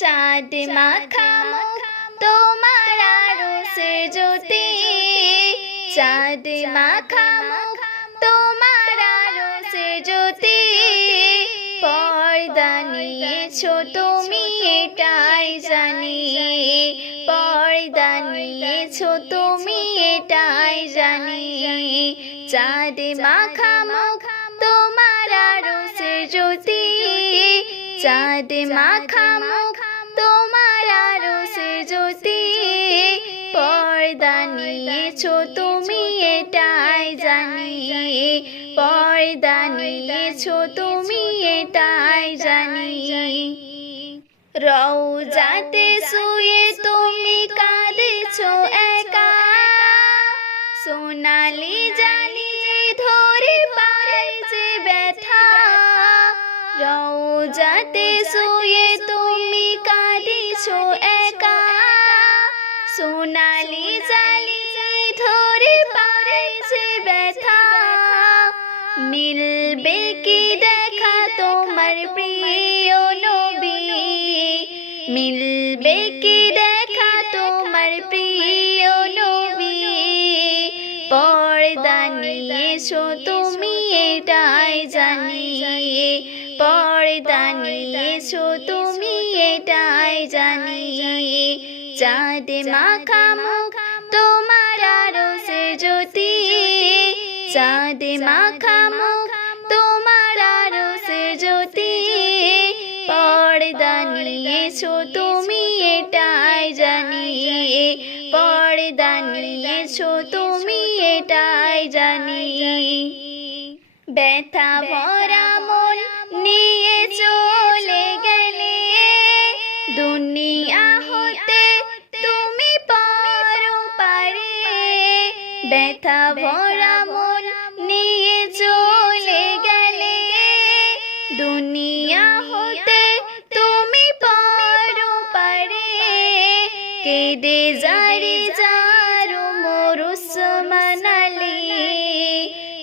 চাঁদ মাখা মুখ তোমার আরশের জ্যোতি, চাঁদ মাখা মুখ তোমার আরশের জ্যোতি। পর্দা নিয়েছো তুমি এটাই জানি, পর্দা নিয়েছো তুমি এটাই জানি। চাঁদ মাখা মুখ তোমার আরশের জ্যোতি, চাঁদ মাখা মুখ তোমার আরশের জ্যোতি। পর্দা নিয়েছো তুমি এটাই জানি, পর্দা নিয়েছো তুমি এটাই জানি। রওজাতে শুয়ে তুমি কাঁদছো একা, সোনালি জানি ধরে পায় যে ব্যথা। রওজাতে শুয়ে তুমি কাঁদছো একা, সোনালি জানি ধরে পায় যে ব্যথা। মিলবে কি দেখা তোমার প্রিয় নবী, মিলবে কি দেখা তোমার প্রিয় নবী। পর্দা নিয়েছো তুমি এটাই জানি, পর্দা নিয়েছো তুমি এটাই জানি। চাঁদ মাখা মুখ তোমার আরশের জ্যোতি, চাঁদ মাখা মুখ তোমার আরশের জ্যোতি। পর্দা নিয়েছো তুমি এটাই জানি, পর্দা নিয়েছো তুমি এটাই জানি। ব্যথা ভরা মন নিয়ে চলে গেলে দুনিয়া হতে তুমি পরপারে। ব্যথা ভরা মন নিয়ে চলে গেলে দুনিয়া হতে তুমি পরপারে। কেঁদে জারি যারো মোর উসমান আলী,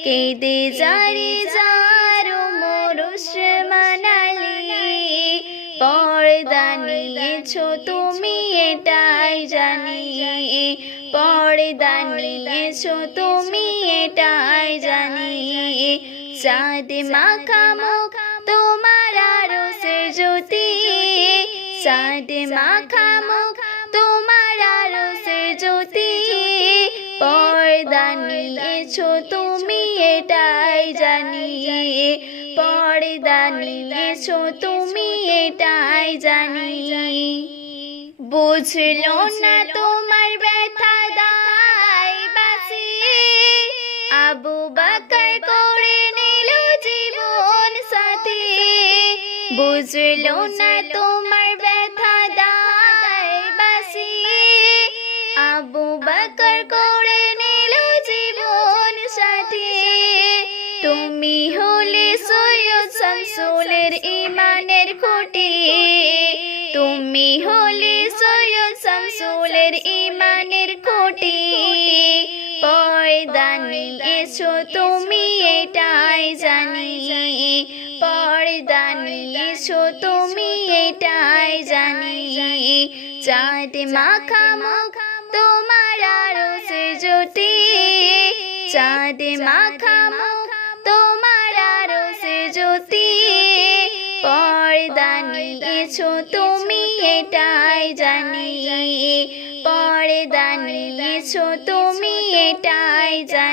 কেঁদে জারি যারো মোর উসমান আলী। পর্দা নিয়েছো তুমি এটাই জানি, পর্দা নিয়েছো তুমি এটাই জানি। চাঁদ মাখা মুখ তোমার আরশের জ্যোতি, চাঁদ মাখা মুখ তোমার আরশের জ্যোতি। পর্দা নিয়েছো তুমি এটাই জানি, পর্দা নিয়েছো তুমি এটাই জানি। বুঝলো না তোমার ব্যথা দায়বাসী, আবু বকর করে নিল জীবন সাথী। বুঝলো না তোমার ব্যথা দায়বাসী, আবু বকর করে নিল জীবন সাথী। তুমি হলে সৈয়দ শামসুলের ঈমানের খুঁটি, তুমি হলে সৈয়দ শামসুলের ঈমানের খুঁটি। পর্দা নিয়েছো তুমি এটাই জানি, পর্দা নিয়েছো তুমি এটাই জানি। চাঁদ মাখা মুখ তোমার আরশের জ্যোতি, চাঁদ মাখা মুখ তোমার আরশের জ্যোতি। পর্দা নিয়েছো তুমি এটাই জানি, পর্দা নিয়েছো তুমি এটাই জানি।